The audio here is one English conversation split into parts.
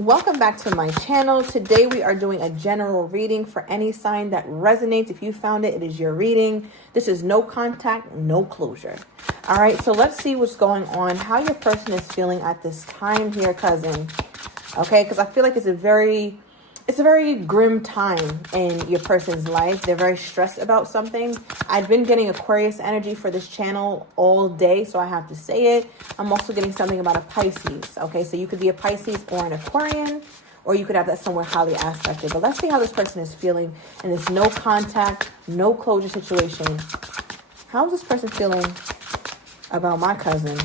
Welcome back to my channel. Today we are doing a general reading for any sign that resonates. If you found it, it is your reading. This is no contact, no closure. All right, so let's see what's going on, how your person is feeling at this time here, cousin. Okay, because I feel like it's a very grim time in your person's life. They're very stressed about something. I've been getting Aquarius energy for this channel all day, so I have to say it. I'm also getting something about a Pisces. Okay, so you could be a Pisces or an Aquarian, or you could have that somewhere highly aspected. But let's see how this person is feeling in this no contact, no closure situation. How is this person feeling about my cousin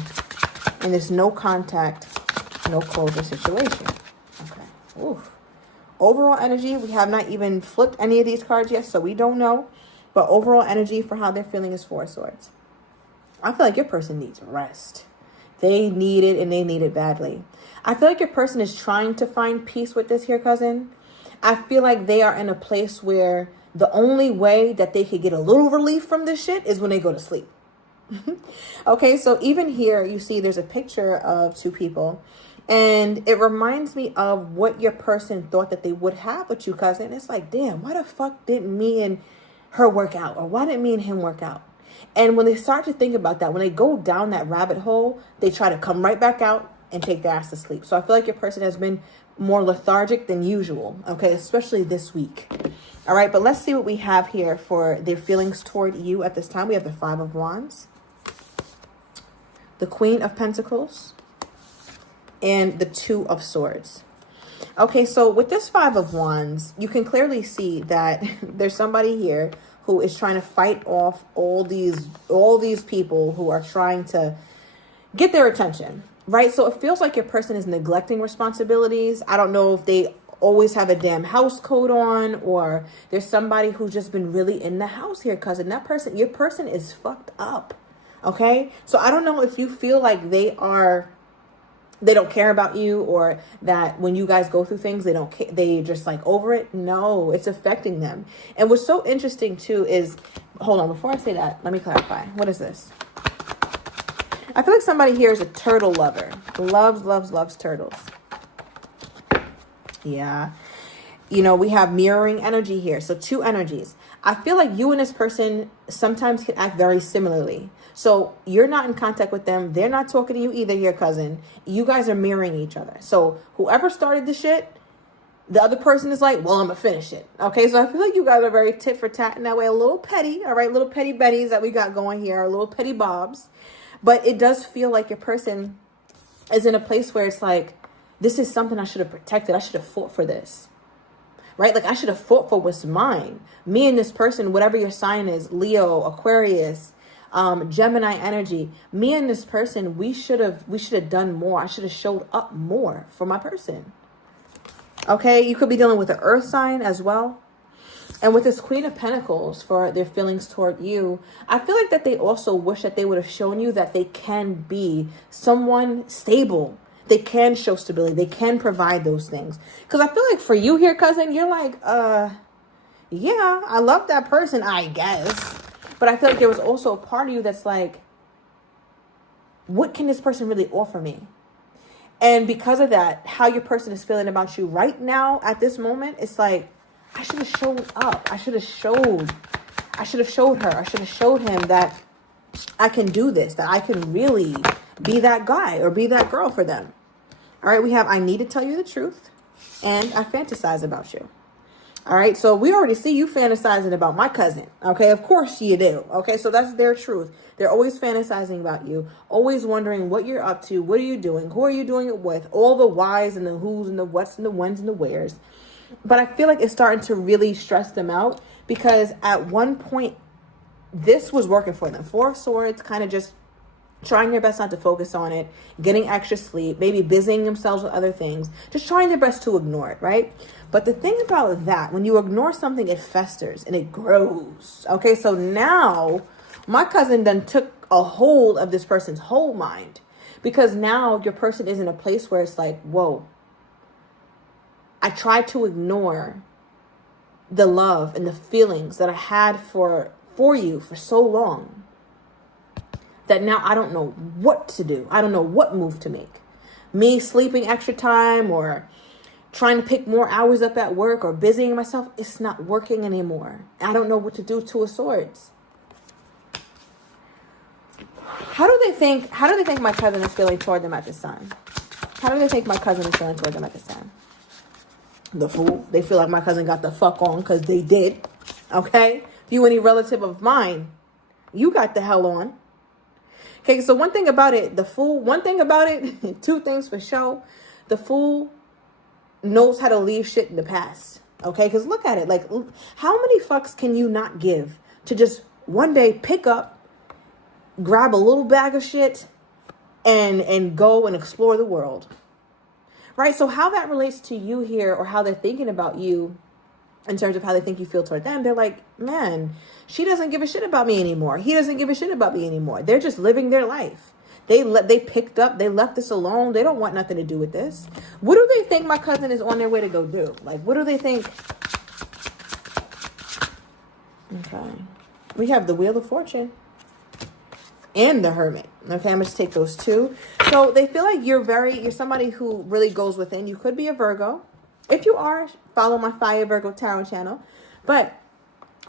in this no contact, no closure situation? Okay, oof. Overall energy, we have not even flipped any of these cards yet, so we don't know. But overall energy for how they're feeling is Four of Swords. I feel like your person needs rest. They need it, and they need it badly. I feel like your person is trying to find peace with this here, cousin. I feel like they are in a place where the only way that they could get a little relief from this shit is when they go to sleep. Okay, so even here, you see there's a picture of two people. And it reminds me of what your person thought that they would have with you, cousin. It's like, damn, why the fuck didn't me and her work out? Or why didn't me and him work out? And when they start to think about that, when they go down that rabbit hole, they try to come right back out and take their ass to sleep. So I feel like your person has been more lethargic than usual, okay, especially this week. All right, but let's see what we have here for their feelings toward you at this time. We have the Five of Wands, the Queen of Pentacles, and the Two of Swords. Okay, so with this Five of Wands, you can clearly see that there's somebody here who is trying to fight off all these people who are trying to get their attention, right? So it feels like your person is neglecting responsibilities. I don't know if they always have a damn house coat on, or there's somebody who's just been really in the house here, cousin. Your person is fucked up. Okay, so I don't know if you feel like they don't care about you, or that when you guys go through things, they just like over it. No, it's affecting them. And what's so interesting too is, hold on, before I say that, let me clarify. What is this? I feel like somebody here is a turtle lover. Loves turtles. Yeah. You know, we have mirroring energy here. So two energies. I feel like you and this person sometimes can act very similarly. So you're not in contact with them. They're not talking to you either, your cousin. You guys are mirroring each other. So whoever started the shit, the other person is like, well, I'm going to finish it. Okay, so I feel like you guys are very tit for tat in that way. A little petty, all right? Little petty betties that we got going here. A little petty bobs. But it does feel like your person is in a place where it's like, this is something I should have protected. I should have fought for this. Right? Like I should have fought for what's mine. Me and this person, whatever your sign is, Leo, Aquarius, Gemini energy, me and this person, we should have done more. I should have showed up more for my person. Okay, you could be dealing with an earth sign as well. And with this Queen of Pentacles for their feelings toward you, I feel like that they also wish that they would have shown you that they can be someone stable. They can show stability. They can provide those things. Because I feel like for you here, cousin, you're like, yeah, I love that person, I guess. But I feel like there was also a part of you that's like, what can this person really offer me? And because of that, how your person is feeling about you right now at this moment, it's like, I should have showed up. I should have showed her. I should have showed him that I can do this, that I can really be that guy or be that girl for them. All right, we have, I need to tell you the truth, and I fantasize about you. All right, so we already see you fantasizing about my cousin. Okay, of course you do. Okay, so that's their truth. They're always fantasizing about you, always wondering what you're up to, what are you doing, who are you doing it with, all the whys and the who's and the what's and the whens and the wheres. But I feel like it's starting to really stress them out, because at one point, this was working for them. Four of Swords, kind of just trying their best not to focus on it, getting extra sleep, maybe busying themselves with other things, just trying their best to ignore it, right? But the thing about that, when you ignore something, it festers and it grows. Okay, so now my cousin then took a hold of this person's whole mind, because now your person is in a place where it's like, whoa, I tried to ignore the love and the feelings that I had for you for so long, that now I don't know what to do. I don't know what move to make. Me sleeping extra time, or trying to pick more hours up at work or busying myself, it's not working anymore. I don't know what to do. Two of Swords. How do they think my cousin is feeling toward them at this time? How do they think my cousin is feeling toward them at this time? The Fool. They feel like my cousin got the fuck on because they did. Okay? If you any relative of mine, you got the hell on. Okay, so one thing about it, the Fool, two things for sure. The Fool knows how to leave shit in the past. Okay, because look at it. Like, how many fucks can you not give to just one day pick up, grab a little bag of shit, and go and explore the world? Right? So how that relates to you here, or how they're thinking about you in terms of how they think you feel toward them, they're like, man, she doesn't give a shit about me anymore. He doesn't give a shit about me anymore. They're just living their life. They left this alone. They don't want nothing to do with this. What do they think my cousin is on their way to go do? Like, what do they think? Okay. We have the Wheel of Fortune and the Hermit. Okay, I'm going to take those two. So they feel like you're somebody who really goes within. You could be a Virgo. If you are, follow my Fire Virgo Tarot channel. But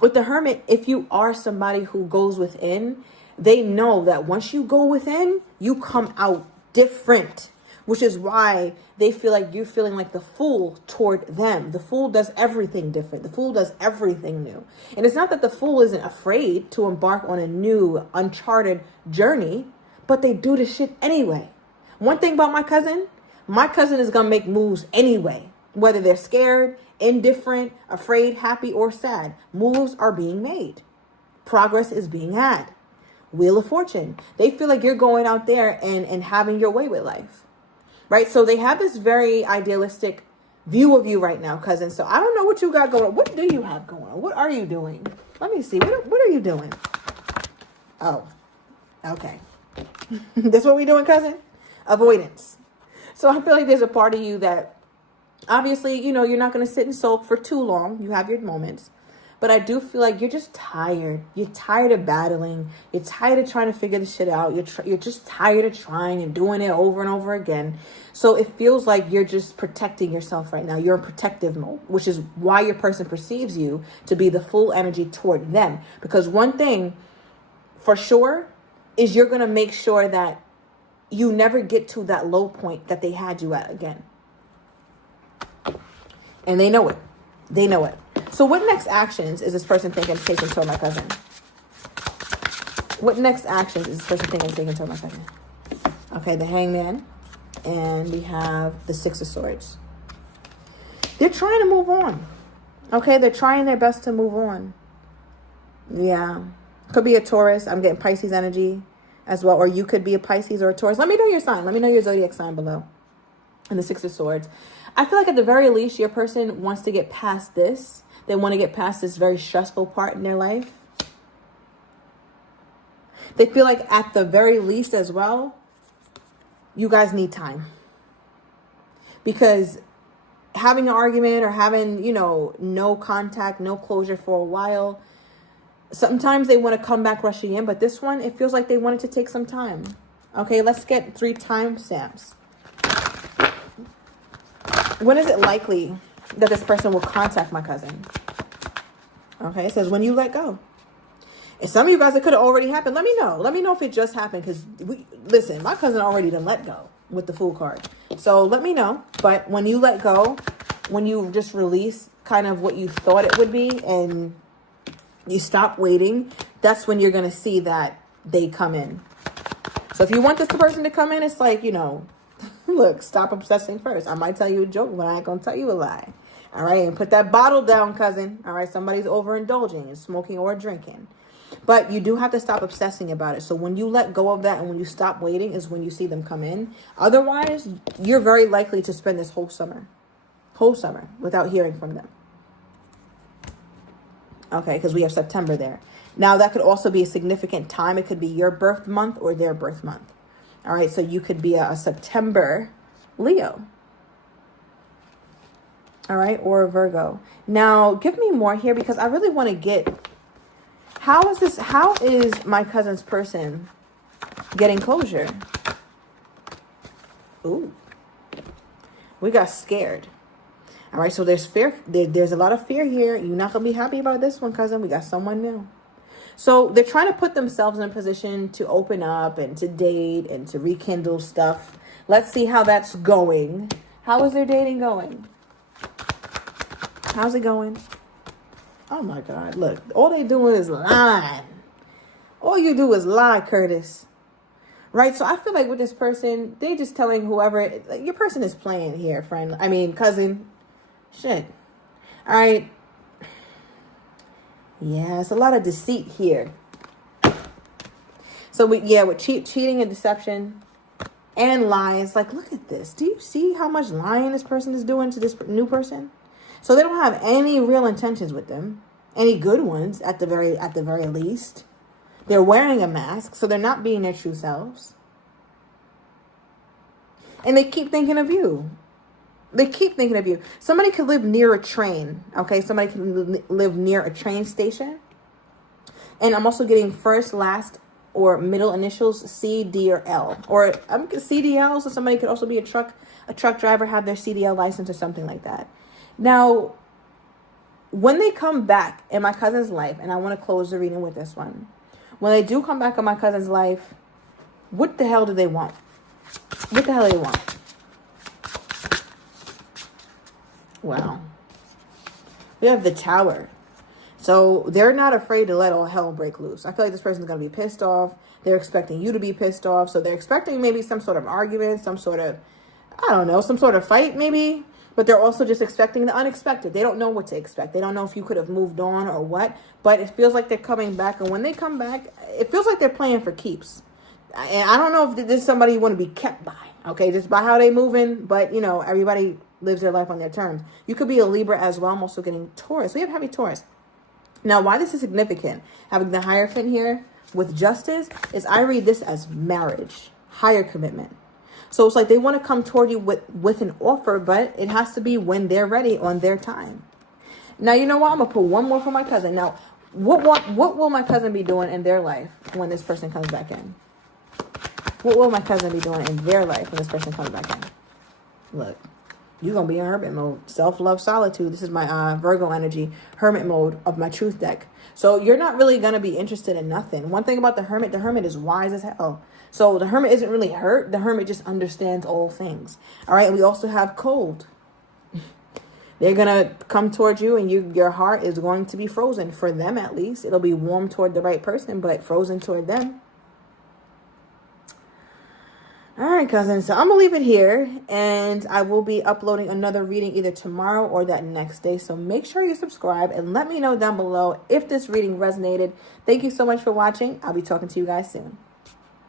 with the Hermit, if you are somebody who goes within, they know that once you go within, you come out different, which is why they feel like you're feeling like the Fool toward them. The Fool does everything different. The Fool does everything new. And it's not that the Fool isn't afraid to embark on a new, uncharted journey, but they do this shit anyway. One thing about my cousin is going to make moves anyway. Whether they're scared, indifferent, afraid, happy, or sad, moves are being made. Progress is being had. Wheel of Fortune. They feel like you're going out there and having your way with life. Right? So they have this very idealistic view of you right now, cousin. So I don't know what you got going on. What do you have going on? What are you doing? Let me see. What are you doing? Oh, okay. That's what we doing, cousin? Avoidance. So I feel like there's a part of you that obviously, you're not going to sit and sulk for too long. You have your moments. But I do feel like you're just tired. You're tired of battling. You're tired of trying to figure this shit out. You're just tired of trying and doing it over and over again. So it feels like you're just protecting yourself right now. You're in protective mode, which is why your person perceives you to be the full energy toward them. Because one thing for sure is you're going to make sure that you never get to that low point that they had you at again. And they know it. They know it. So what next actions is this person thinking of taking toward my cousin? What next actions is this person thinking of taking toward my cousin? Okay, the Hangman. And we have the Six of Swords. They're trying to move on. Okay, they're trying their best to move on. Yeah. Could be a Taurus. I'm getting Pisces energy as well. Or you could be a Pisces or a Taurus. Let me know your sign. Let me know your zodiac sign below. And the Six of Swords. I feel like at the very least, your person wants to get past this. They want to get past this very stressful part in their life. They feel like at the very least as well, you guys need time. Because having an argument or having, no contact, no closure for a while, sometimes they want to come back rushing in. But this one, it feels like they wanted to take some time. Okay, let's get 3 timestamps. When is it likely that this person will contact my cousin? Okay, it says when you let go. And some of you guys, it could have already happened. Let me know. Let me know if it just happened. Because, listen, my cousin already done let go with the Fool card. So let me know. But when you let go, when you just release kind of what you thought it would be and you stop waiting, that's when you're going to see that they come in. So if you want this person to come in, it's like, look, stop obsessing first. I might tell you a joke, but I ain't going to tell you a lie. All right. And put that bottle down, cousin. All right. Somebody's overindulging and smoking or drinking. But you do have to stop obsessing about it. So when you let go of that and when you stop waiting is when you see them come in. Otherwise, you're very likely to spend this whole summer without hearing from them. Okay. Because we have September there. Now, that could also be a significant time. It could be your birth month or their birth month. All right. So you could be a September Leo. All right, or Virgo. Now, give me more here because I really want to get, how is my cousin's person getting closure? Ooh, we got scared. All right, so there's fear. There's a lot of fear here. You're not going to be happy about this one, cousin. We got someone new. So they're trying to put themselves in a position to open up and to date and to rekindle stuff. Let's see how that's going. How is their dating going? How's it going? Oh my God. Look, all they doing is lying. All you do is lie, Curtis. Right? So I feel like with this person, they just telling whoever, like, your person is playing here, friend. I mean, cousin. Shit. All right. Yeah, it's a lot of deceit here. So with cheating and deception and lies, like, look at this. Do you see how much lying this person is doing to this new person? So they don't have any real intentions with them, any good ones at the very least. They're wearing a mask, so they're not being their true selves. And they keep thinking of you. They keep thinking of you. Somebody could live near a train, okay? Somebody can live near a train station. And I'm also getting first, last, or middle initials, C, D, or L. Or I'm CDL, so somebody could also be a truck driver, have their CDL license or something like that. Now, when they come back in my cousin's life, and I want to close the reading with this one. When they do come back in my cousin's life, what the hell do they want? What the hell do they want? Wow. We have the Tower. So they're not afraid to let all hell break loose. I feel like this person's going to be pissed off. They're expecting you to be pissed off. So they're expecting maybe some sort of argument, some sort of, I don't know, some sort of fight maybe. But they're also just expecting the unexpected. They don't know what to expect. They don't know if you could have moved on or what. But it feels like they're coming back. And when they come back, it feels like they're playing for keeps. And I don't know if this is somebody you want to be kept by. Okay, just by how they moving. But, you know, everybody lives their life on their terms. You could be a Libra as well. I'm also getting Taurus. We have heavy Taurus. Now, why this is significant, having the Hierophant here with Justice, is I read this as marriage, higher commitment. So it's like they want to come toward you with an offer, but it has to be when they're ready on their time. Now, you know what? I'm going to put one more for my cousin. Now, what will my cousin be doing in their life when this person comes back in? What will my cousin be doing in their life when this person comes back in? Look, you're going to be in hermit mode. Self-love, solitude. This is my Virgo energy, hermit mode of my truth deck. So you're not really going to be interested in nothing. One thing about the hermit is wise as hell. So the hermit isn't really hurt. The hermit just understands all things. All right. And we also have cold. They're going to come towards you and your heart is going to be frozen for them at least. It'll be warm toward the right person, but frozen toward them. All right, cousins. So I'm going to leave it here and I will be uploading another reading either tomorrow or that next day. So make sure you subscribe and let me know down below if this reading resonated. Thank you so much for watching. I'll be talking to you guys soon.